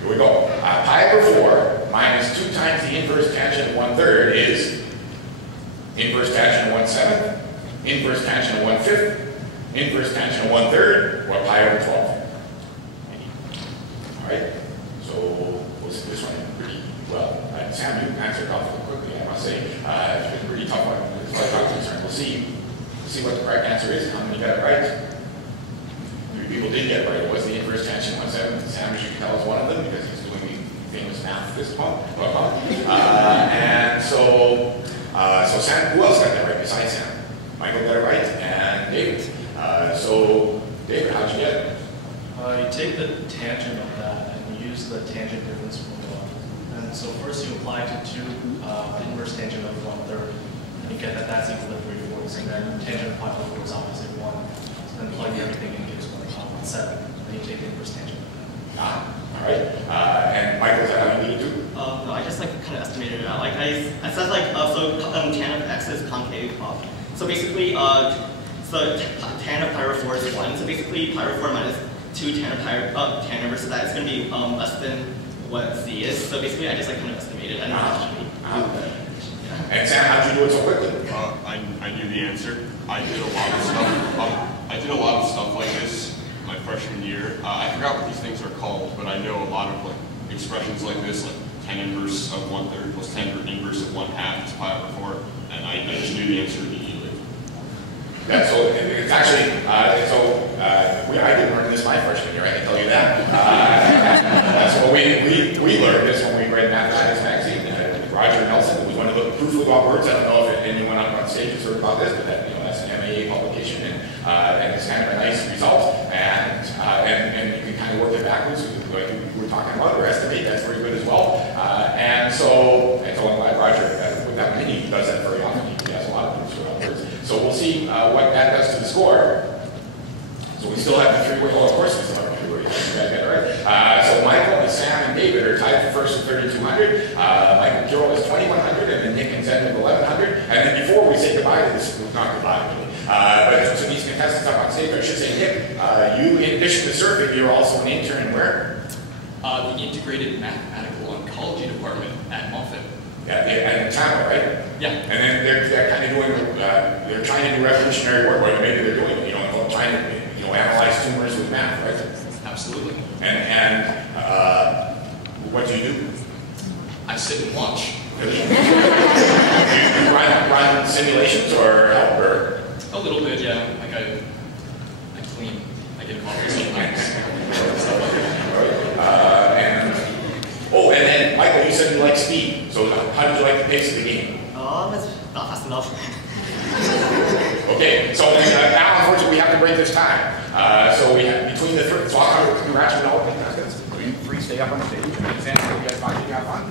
Here we go. Pi over 4 minus 2 times the inverse tangent of 1/3 is inverse tangent of 1/7, inverse tangent of 1/5, inverse tangent of 1/3, or pi over 12. All right. So we'll see this one pretty well. Sam, you answered awfully quickly, I must say. It's been a pretty tough one as far as I'm concerned. We'll see what the correct answer is. How many got it right? 3 people did get it right. It was the inverse tangent 1/7. Sam, as you can tell, is one of them because he's doing the famous math at this point. And so Sam, who else got that right besides Sam? Michael got it right, and David. So David, how'd you get it? You take the tangent of that and you use the tangent difference formula. And so first you apply to 2 inverse tangent of 1/3. And you get that that's equal to 3/4. And then tangent of pi over 4 is obviously 1. So then plug everything in gives 1/7. Then you take the inverse tangent of that. All right. And Michael, is that how you need to do? No, I just like kind of estimated it out. Like I said, like tan of x is concave up. So basically, so tan of pi over 4 is 1. So basically, pi over 4 minus 2 tan of tan inverse of that is going to be less than what z is. So basically, I just like kind of estimated. I don't know actually. And Sam, how'd you do it so quickly? I knew the answer. I did a lot of stuff. I did a lot of stuff like this my freshman year. I forgot what these things are called, but I know a lot of like expressions like this, like tan inverse of 1/3 plus tan inverse of 1/2 is pi over 4, and I just knew the answer immediately. Yeah, so it's actually I didn't learn this my freshman year. I can tell you that. So we learned this when we read Mathematics magazine. Roger Nelson, who was one of the proof about words. I don't know if anyone up on stage has heard about this, but that's an MAA publication, and it's kind of a nice result. And you can kind of work it backwards. Like we were talking about, or estimate. That's very good as well. And so I'm glad Roger, with that many, does that very often. He has a lot of proofs about words. So we'll see what that does to the score. So we still have the 3-way. Oh, of course we still have the 3-way. You guys get it right. So Michael and Sam and David are tied for first with 3,200. Michael and Carol is 2,100, and then Nick and Zen with 1,100. And then before we say goodbye to this, not goodbye really, but to these contestants up on stage, I should say, Nick, you, in addition to surfing, you're also an intern where? The Integrated Mathematical Oncology Department at Moffitt. Yeah, and in Tampa, right? Yeah. And then they're kind of doing, they're trying to do revolutionary work, or maybe they're doing, trying to, analyze tumors with math, right? Absolutely. And what do you do? I sit and watch. Really? you run simulations or help, or? A little bit, yeah. Like I clean. I get coffee sometimes. And then Michael, you said you like speed. So how did you like the pace of the game? It's not fast enough. Okay, so now unfortunately we have to break this time. So we have between the three. So I'll congratulate all the contestants. You free stay up on the stage. And Sam, you guys fine? You have fun?